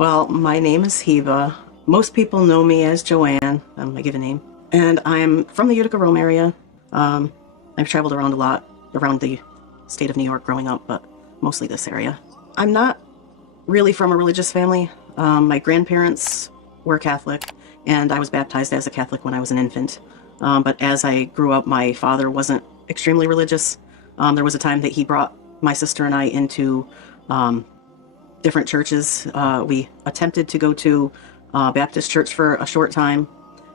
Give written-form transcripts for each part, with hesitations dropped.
Well, my name is Hiva. Most people know me as Joanne, my given name. And I'm from the Utica, Rome area. I've traveled around a lot, around the state of New York growing up, but mostly this area. I'm not really from a religious family. My grandparents were Catholic, and I was baptized as a Catholic when I was an infant. But as I grew up, my father wasn't extremely religious. There was a time that he brought my sister and I into different churches. We attempted to go to Baptist church for a short time,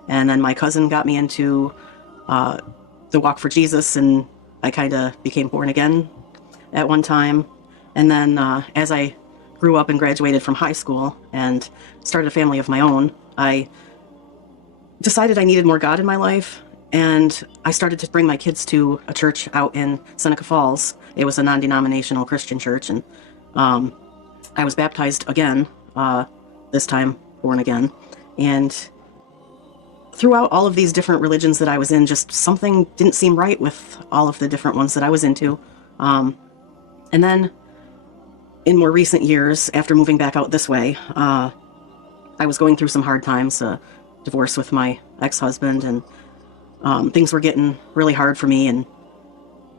and then my cousin got me into the Walk for Jesus, and I kind of became born again at one time. And then as I grew up and graduated from high school and started a family of my own, I decided I needed more God in my life, and I started to bring my kids to a church out in Seneca Falls. It was a non-denominational Christian church, and I was baptized again, this time born again. And throughout all of these different religions that I was in, just something didn't seem right with all of the different ones that I was into. And then in more recent years, after moving back out this way, I was going through some hard times, divorce with my ex-husband, and things were getting really hard for me. And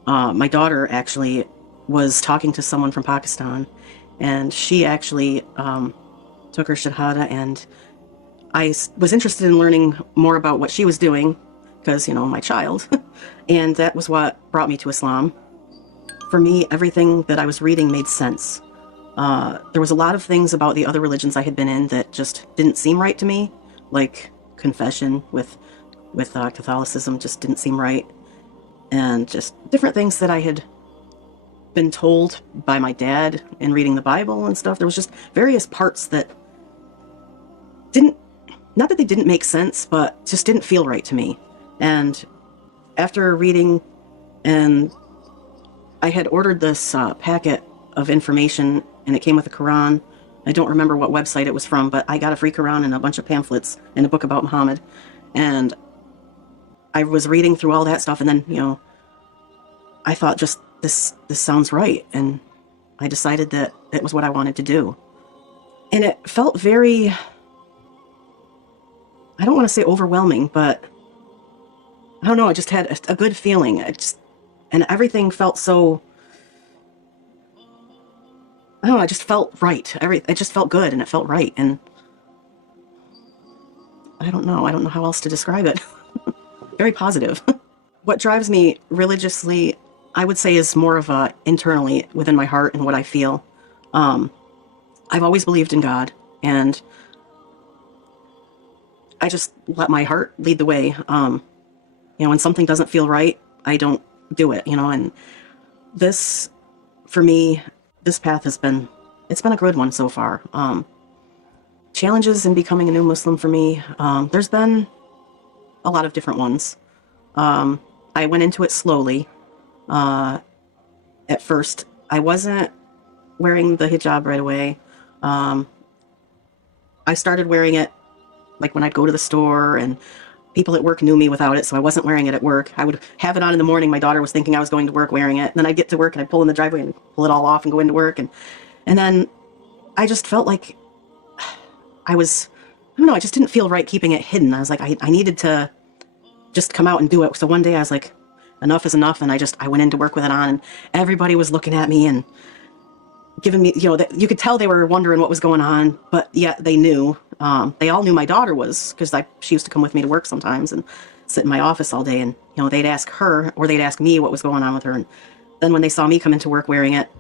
my daughter actually was talking to someone from Pakistan, and she actually took her shahada, and I was interested in learning more about what she was doing because, you know, my child. And that was what brought me to Islam. For me, everything that I was reading made sense. There was a lot of things about the other religions I had been in that just didn't seem right to me, like confession with Catholicism just didn't seem right, and just different things that I had been told by my dad in reading the Bible and stuff. There was just various parts that didn't, not that they didn't make sense, but just didn't feel right to me. And after reading, and I had ordered this packet of information, and it came with a Quran. I don't remember what website it was from, but I got a free Quran and a bunch of pamphlets and a book about Muhammad. And I was reading through all that stuff, and then, you know, I thought, just this sounds right, and I decided that it was what I wanted to do. And it felt very, I don't want to say overwhelming, but I don't know, I just had a good feeling. And everything felt so, I don't know, I just felt right. It just felt good, and it felt right, and I don't know how else to describe it. Very positive. What drives me religiously, I would say, is more of a internally within my heart and what I feel. I've always believed in God, and I just let my heart lead the way. You know, when something doesn't feel right, I don't do it, you know, and this, for me, this path has been, it's been a good one so far. Challenges in becoming a new Muslim for me, there's been a lot of different ones. I went into it slowly. At first, I wasn't wearing the hijab right away. I started wearing it like when I'd go to the store, and people at work knew me without it, so I wasn't wearing it at work. I would have it on in the morning. My daughter was thinking I was going to work wearing it. And then I'd get to work, and I'd pull in the driveway and pull it all off and go into work. And then I just felt like I don't know, I just didn't feel right keeping it hidden. I was like, I needed to just come out and do it. So one day I was like, enough is enough. And I went into work with it on, and everybody was looking at me and giving me, you know, you could tell they were wondering what was going on, but yet they knew. They all knew my daughter was, because she used to come with me to work sometimes and sit in my office all day, and, you know, they'd ask her, or they'd ask me what was going on with her. And then when they saw me come into work wearing it,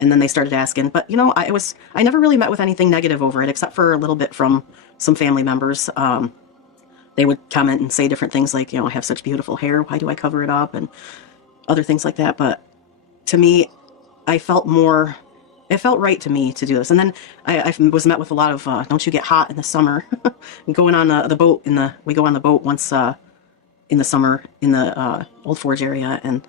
and then they started asking. But, you know, I never really met with anything negative over it, except for a little bit from some family members. They would comment and say different things like, you know, I have such beautiful hair, why do I cover it up, and other things like that. But to me, it felt right to me to do this. And then I was met with a lot of, don't you get hot in the summer? Going on the boat, we go on the boat once in the summer in the Old Forge area, and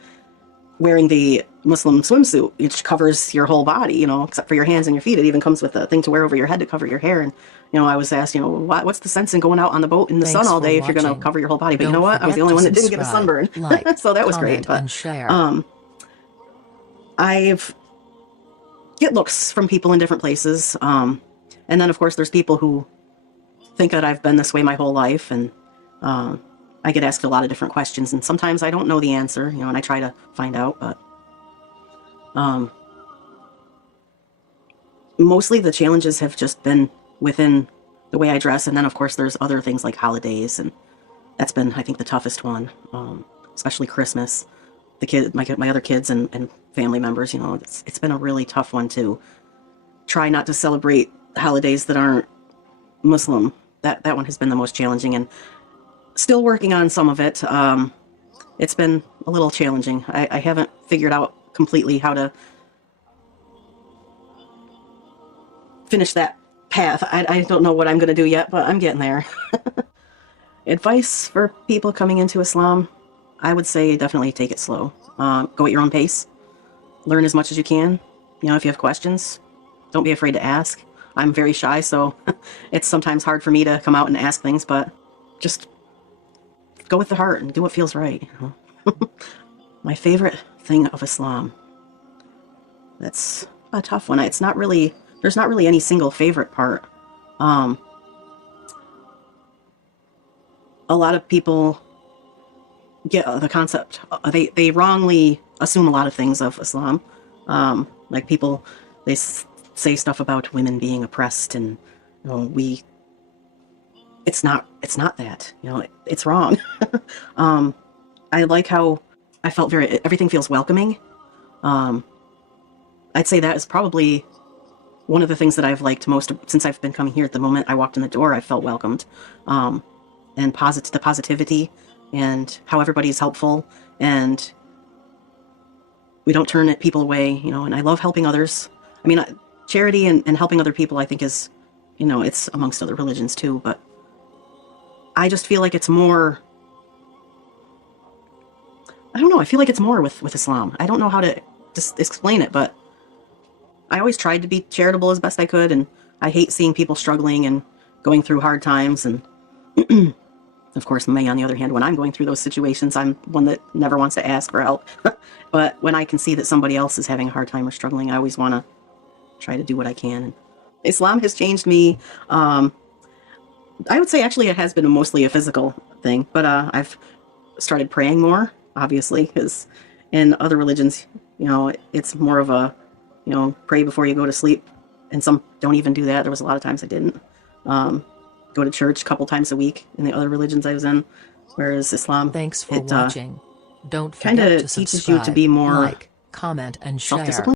wearing the Muslim swimsuit, which covers your whole body, you know, except for your hands and your feet. It even comes with a thing to wear over your head to cover your hair. And, you know, I was asked, you know, what's the sense in going out on the boat in the sun all day if you're going to cover your whole body? But you know what? I was the only one that didn't get a sunburn. So that was great. But I've get looks from people in different places. And then, of course, there's people who think that I've been this way my whole life, and I get asked a lot of different questions, and sometimes I don't know the answer, you know, and I try to find out, but mostly the challenges have just been within the way I dress, and then, of course, there's other things like holidays, and that's been, I think, the toughest one, especially Christmas. My other kids and family members, you know, it's been a really tough one to try not to celebrate holidays that aren't Muslim. That one has been the most challenging, and still working on some of it. It's been a little challenging. I haven't figured out completely how to finish that path. I don't know what I'm going to do yet, but I'm getting there. Advice for people coming into Islam, I would say definitely take it slow. Go at your own pace. Learn as much as you can. You know, if you have questions, don't be afraid to ask. I'm very shy, so it's sometimes hard for me to come out and ask things, but just go with the heart and do what feels right. You know? My favorite thing of Islam. That's a tough one. There's not really any single favorite part. A lot of people get the concept, they wrongly assume a lot of things of Islam. Like people, they say stuff about women being oppressed, and you know, it's not that, you know, it's wrong. I like how I felt everything feels welcoming. I'd say that is probably one of the things that I've liked most since I've been coming here. At the moment I walked in the door, I felt welcomed. And the positivity and how everybody's helpful, and we don't turn people away, you know, and I love helping others. I mean, charity and helping other people, I think, is, you know, it's amongst other religions too, but I just feel like it's more, I don't know, I feel like it's more with Islam. I don't know how to just explain it, but I always tried to be charitable as best I could, and I hate seeing people struggling and going through hard times, and of course, me, on the other hand, when I'm going through those situations, I'm one that never wants to ask for help. But when I can see that somebody else is having a hard time or struggling, I always want to try to do what I can. Islam has changed me. I would say actually it has been mostly a physical thing, but I've started praying more, obviously, because in other religions, you know, it's more of a, you know, pray before you go to sleep, and some don't even do that. There was a lot of times I didn't. Go to church a couple times a week in the other religions I was in, whereas Islam, thanks for watching. Don't kind forget of to teaches you to subscribe, be more like, comment, and share. self-disciplined.